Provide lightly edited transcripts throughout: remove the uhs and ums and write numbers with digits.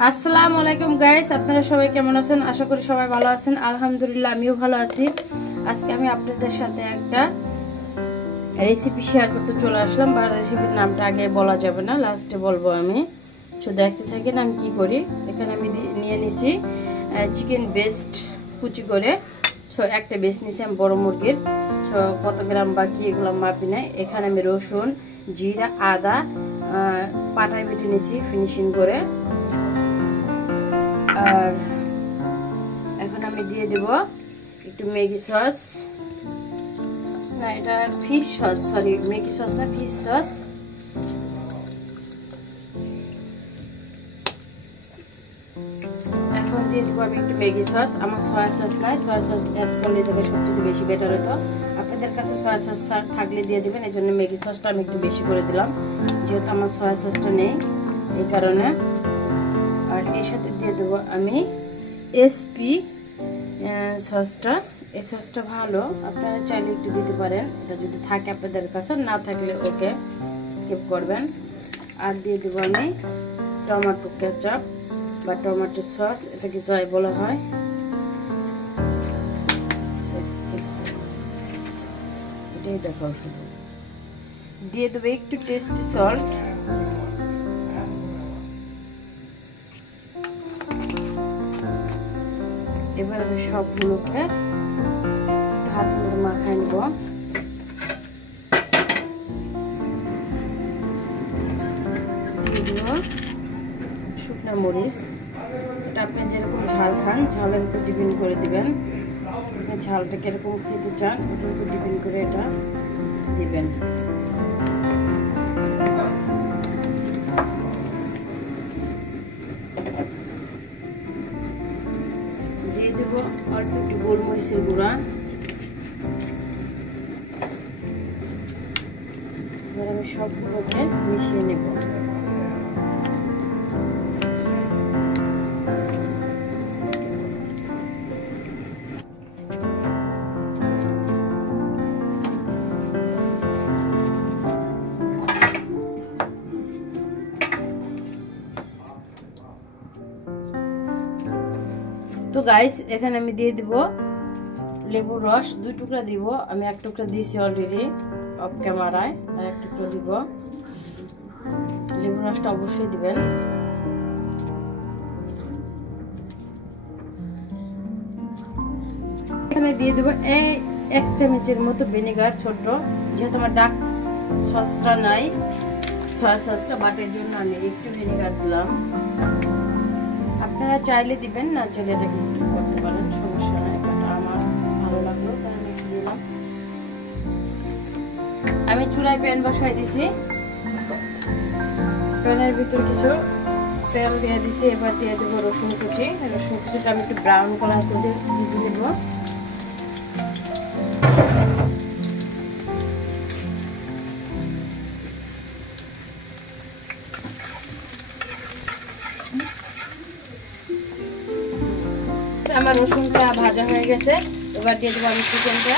আসসালামু আলাইকুম গাইস, আপনারা সবাই কেমন আছেন? আশা করি সবাই ভালো আছেন। আলহামদুলিল্লাহ আমিও ভালো আছি। আজকে আমি আপনাদের সাথে একটা রেসিপি শেয়ার করতে চলে আসলাম, বা রেসিপির নামটা আগে বলা যাবে না, লাস্টে বলবো আমি। তো দেখতে থাকেন আমি কি করি। এখানে আমি নিয়ে নিছি চিকেন বেস্ট কুচি করে। সো একটা বেস্ট নিছি আমি বড় মুরগির। সো কত গ্রাম বা কি এগুলো মাপি নাই। এখানে আমি রসুন, জিরা, আদা পাটায় বেটে নিছি ফিনিশিং করে। আর এখন আমি দিয়ে দেব একটু ম্যাগি সস, না এটা fish sauce, sorry Maggi sauce না, ফিশ সস। এখন দিয়ে দেবো আমি একটু ম্যাগি সস। আমার সয়া সস নাই, সয়া সস অ্যাড করলে দেবে সবচেয়ে বেশি বেটার হতো। আপনাদের কাছে সয়া সস থাকলে দিয়ে দেবেন, এই জন্য ম্যাগি সসটা আমি একটু বেশি করে দিলাম, যেহেতু আমার সয়া সসটা নেই এই কারণে। আর এর সাথে দিয়ে দেবো আমি এসপি সসটা। এই সসটা ভালো, আপনারা চাইলে একটু দিতে পারেন, এটা যদি থাকে আপনাদের কাছে, না থাকলে ওকে স্কিপ করবেন। আর দিয়ে দেবো আমি টমেটো কেচাপ বা টমেটো সস, এটাকে যাই বলা হয়। এটাই দেখাও শুধু। দিয়ে দেবো একটু টেস্টি সল্ট। এবার আমি সবগুলোকে হাতের মধ্যে মাখায় নেব। দিয়ে দেব শুকনা মরিচ। এটা আপনি যেরকম ঝাল খান, ঝালের উপর ডিপেন্ড করে দিবেন, আপনি ঝালটা কিরকম খেতে চান ওটার উপর ডিপেন্ড করে এটা দিবেন। দিয়ে দেবো অল্প একটু গোলমরিচের গুঁড়া। এবার আমি সবগুলোকে মিশিয়ে নেব। তো গাইস এখানে আমি দিয়ে দিব লেবুর রস, 2 টুকরা দিব। আমি 1 টুকরা দিয়েছি অলরেডি অফ ক্যামেরায়, আর 1 টুকরা দিব। লেবুর রসটা অবশ্যই দিবেন। এখানে দিয়ে দেবো এই 1 চামচের মতো ভিনেগার, ছোট, যেহেতু আমার ডার্ক সসটা নাই, সয়া সসটা বাটের জন্য আমি একটু ভিনেগার দিলাম। আপনারা চাইলে দিবেন, না চাইলে এটাকে স্কিপ করতে পারেন, সমস্যা নাই। আমার ভালো লাগলো তাই আমি দিলাম। আমি চুলায় প্যান বসাই দিছি, প্যানের ভিতর কিছু তেল দিয়ে দিছি। এবার দিয়ে দেবো রসুন কুচি। রসুন কুচিটা আমি একটু ব্রাউন কালার করে ভেজে নেব। আমার রসুনটা ভাজা হয়ে গেছে, এবার দিয়ে দেবো আমি চিকেনটা।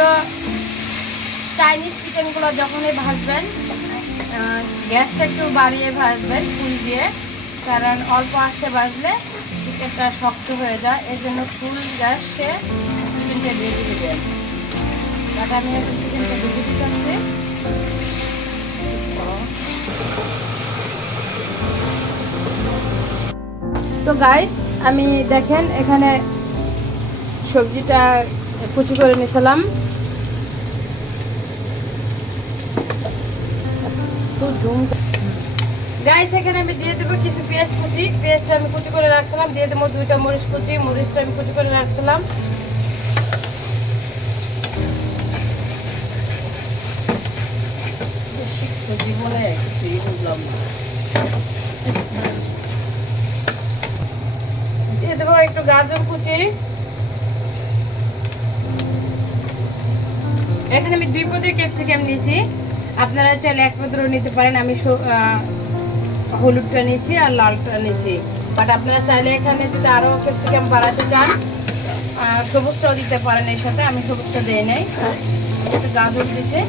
তো চাইনিজ চিকেনগুলো যখনই ভাজবেন, গ্যাসটা একটু বাড়িয়ে ভাজবেন ফুল দিয়ে, কারণ অল্প আঁচে ভাজলে চিকেনটা শক্ত হয়ে যায়। এর জন্য ফুল গ্যাসে চিকেনটা ভেজে দেবেন। বাট আমি এখন চিকেনটা ভেজে দিতে। তো গাইস আমি দেখেন এখানে সবজিটা কুচি করে নিয়েছিলাম। গাইস এখানে আমি দিয়ে দেবো কিছু পেঁয়াজ কুচি। পেঁয়াজটা আমি কুচি করে রাখছিলাম। দিয়ে দেবো 2টা মরিচ কুচি। মরিচটা আমি কুচি করে রাখছিলাম। বলে কিছুই বুঝলাম না। দেবো একটু গাজর কুচি। এখানে আমি 2 পদের ক্যাপসিকাম নিয়েছি, আপনারা চাইলে 1 পদেরও নিতে পারেন। আমি হলুদটা নিয়েছি আর লালটা নিয়েছি, বাট আপনারা চাইলে এখানে যদি আরো ক্যাপসিকাম বাড়াতে চান সবুজটাও দিতে পারেন এর সাথে। আমি সবুজটা দিই নাই, একটু গাজর দিয়েছি,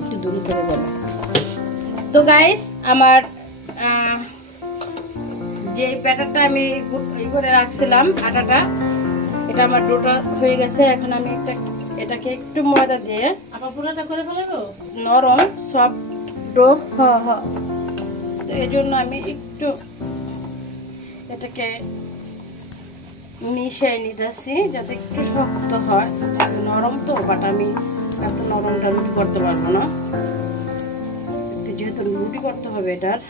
একটু দূর করে দেব। তো গাইস আমার যে ব্যাটারটা আমি এই করে রাখছিলাম আটাটা, এটা আমার ডোটা হয়ে গেছে। এখন আমি এটাকে একটু ময়দা দিয়ে আবার পুরোটা করে ফেলবো, নরম সফট ডো। তো এই জন্য আমি একটু এটাকে মিশিয়ে নিতেছি যাতে একটু শক্ত হয়। নরম তো, বাট আমি এত নরমটা রুটি করতে পারবো না, একটু যেহেতু রুটি করতে হবে এটার।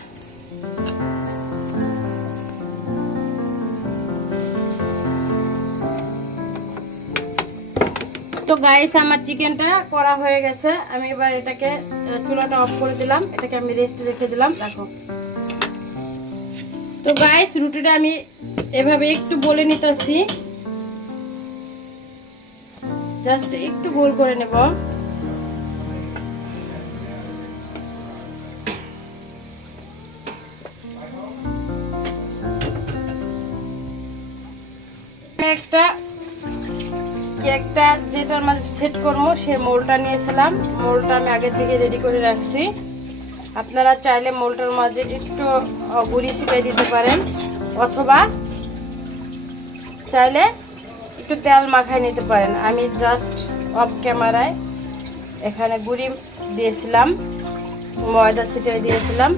তো গাইস আমার চিকেনটা করা হয়ে গেছে, আমি এবার এটাকে চুলাটা অফ করে দিলাম, এটাকে আমি রেস্টে রেখে দিলাম। দেখো তো গাইস রুটিটা আমি এভাবে একটু বলে নিতেছি, জাস্ট একটু গোল করে নেব। কেকটা যেটার মাঝে সেট করবো সেই মোলটা নিয়েছিলাম, মোলটা আমি আগে থেকে রেডি করে রাখছি। আপনারা চাইলে মোলটার মাঝে একটু গুঁড়ি ছিটিয়ে দিতে পারেন, অথবা চাইলে একটু তেল মাখায় নিতে পারেন। আমি জাস্ট অফ ক্যামেরায় এখানে গুঁড়ি দিয়েছিলাম, ময়দা ছিটিয়ে দিয়েছিলাম।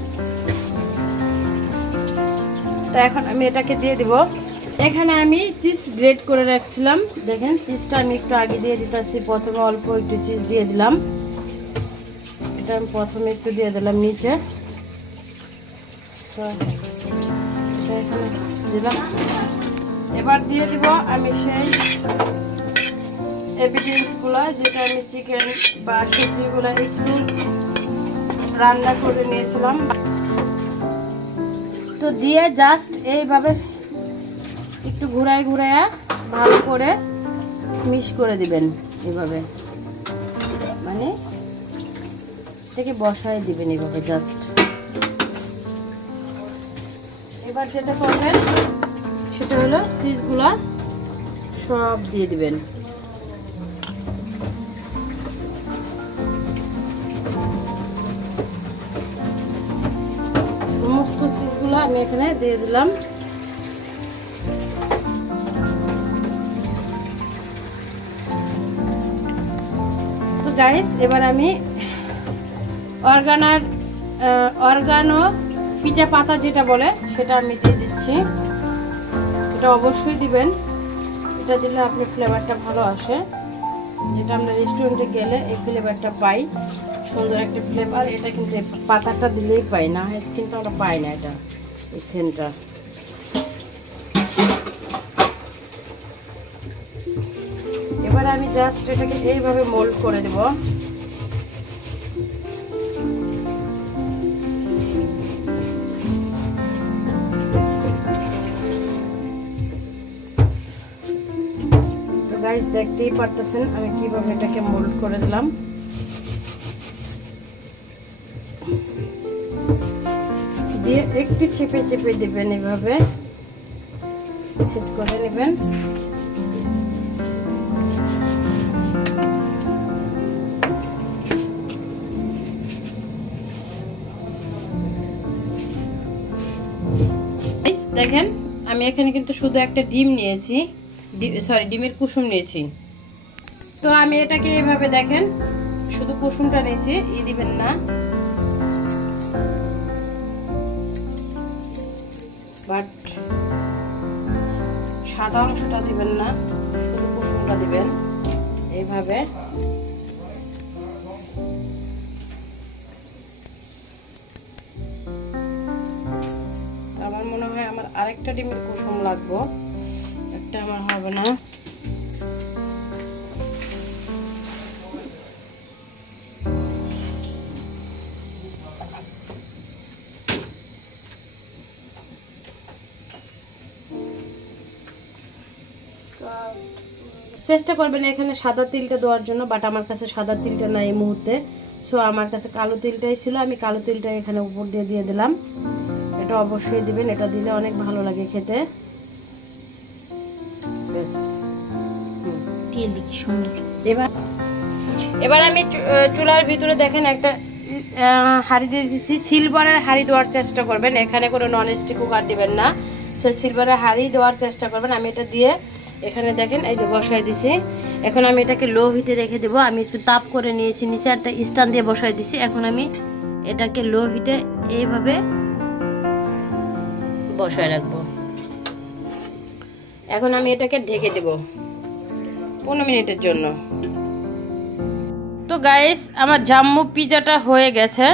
তো এখন আমি এটাকে দিয়ে দিব। এখানে আমি চিজ গ্রেট করে রাখছিলাম, দেখেন চিজটা আমি একটু আগে দিয়ে দিতেছি। প্রথমে অল্প একটু চিজ দিয়ে দিলাম, এটা আমি প্রথমে একটু দিয়ে দিলাম নিচে, এখানে দিলাম। এবার দিয়ে দিব আমি সেই এভিডেন্সগুলো, যেটা আমি চিকেন বা সবজিগুলো একটু রান্না করে নিয়েছিলাম। তো দিয়ে জাস্ট এইভাবে একটু ঘুরায় ঘুরায় ভালো করে মিক্স করে দিবেন, এভাবে মানে এটাকে বসায় দিবেন এভাবে জাস্ট। এবার যেটা করবেন সেটা হলো চিজগুলা সব দিয়ে দিবেন। সমস্ত চিজগুলো আমি এখানে দিয়ে দিলাম। গাইস এবার আমি অর্গানো পিজা পাতা যেটা বলে সেটা আমি দিয়ে দিচ্ছি। এটা অবশ্যই দিবেন, এটা দিলে আপনি ফ্লেভারটা ভালো আসে, যেটা আমরা রেস্টুরেন্টে গেলে এই ফ্লেভারটা পাই, সুন্দর একটা ফ্লেভার। এটা কিন্তু পাতাটা দিলেই পাই, না কিন্তু আমরা পাই না এটা, এই সেন্টটা। এবার আমি জাস্ট এটাকে এইভাবে মোল্ড করে দেব। তো গাইস দেখতেই পারতেছেন আমি কিভাবে এটাকে মোল্ড করে দিলাম। দিয়ে একটু চেপে চেপে দিবেন, এভাবে সেট করে নেবেন। দেখেন আমি এখানে কিন্তু শুধু একটা ডিম নিয়েছি, ডিমের কুসুম নিয়েছি। তো আমি এটাকে এভাবে দেখেন শুধু কুসুমটা নিয়েছি, দিবেন না, বাট সাদা অংশটা দিবেন না, শুধু কুসুমটা দিবেন এইভাবে। আমার মনে হয় আমার আরেকটা ডিমের কুসুম লাগবে, একটা আমার হবে না। চেষ্টা করবেন এখানে সাদা তিলটা দেওয়ার জন্য, বাট আমার কাছে সাদা তিলটা নাই এই মুহূর্তে, সো আমার কাছে কালো তিলটাই ছিল, আমি কালো তিলটা এখানে উপর দিয়ে দিলাম। এটা অবশ্যই দিবেন, এটা দিলে অনেক ভালো লাগে খেতে। এবার আমি চুলার ভিতরে দেখেন একটা হাঁড়ি দিয়ে দিচ্ছি। সিলভারের হাঁড়ি দেওয়ার চেষ্টা করবেন, এখানে কোনো ননস্টিক কুকার দিবেন না, সো সিলভারের হাঁড়ি দেওয়ার চেষ্টা করবেন। আমি এটা দিয়ে এখানে দেখেন এই যে বসাই দিছি। এখন আমি এটাকে লো হিটে রেখে দেবো। আমি একটু তাপ করে নিয়েছি, নিচে একটা স্ট্যান্ড দিয়ে বসাই দিছি। এখন আমি এটাকে লো হিটে এইভাবে বসায় রাখবো। এখন আমি এটাকে ঢেকে দেব 15 মিনিটের জন্য। তো গাইস আমার জাম্বু পিজাটা হয়ে গেছে,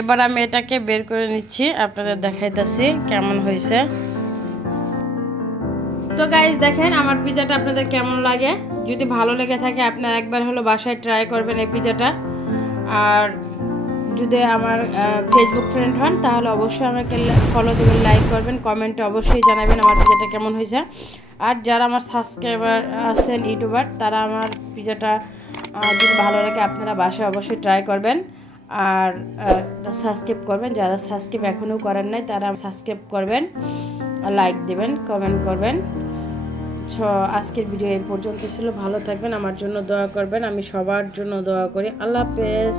এবার আমি এটাকে বের করে নিচ্ছি, আপনাদের দেখাইতেছি কেমন হয়েছে। তো গাইস দেখেন আমার পিজাটা আপনাদের কেমন লাগে, যদি ভালো লেগে থাকে আপনারা একবার হলো বাসায় ট্রাই করবেন এই পিজাটা। আর যদি আমার ফেসবুক ফ্রেন্ড হন তাহলে অবশ্যই আমাকে ফলো দেবেন, লাইক করবেন, কমেন্টে অবশ্যই জানাবেন আমার পিজাটা কেমন হয়েছে। আর যারা আমার সাবস্ক্রাইবার আছেন ইউটিউবার, তারা আমার পিজাটা যদি ভালো লাগে আপনারা বাসায় অবশ্যই ট্রাই করবেন। আর সাবস্ক্রাইব করবেন, যারা সাবস্ক্রাইব এখনও করেন নাই তারা সাবস্ক্রাইব করবেন, লাইক দেবেন, কমেন্ট করবেন। সো আজকের ভিডিও এই পর্যন্ত ছিল, ভালো থাকবেন, আমার জন্য দোয়া করবেন, আমি সবার জন্য দোয়া করি। আল্লাহ হাফেজ।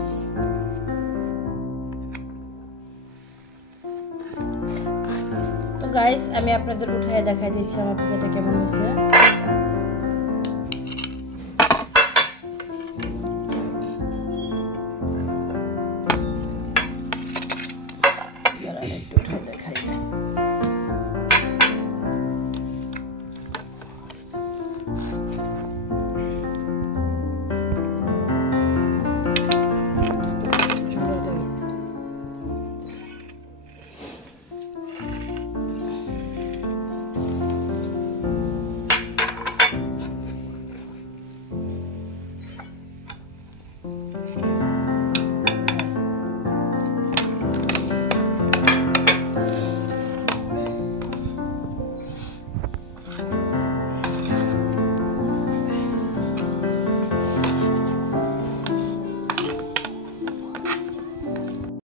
তো গাইস আমি আপনাদের উঠায় দেখাই দিচ্ছি আমার পিজাটা কেমন হয়েছে। একটু উঠায়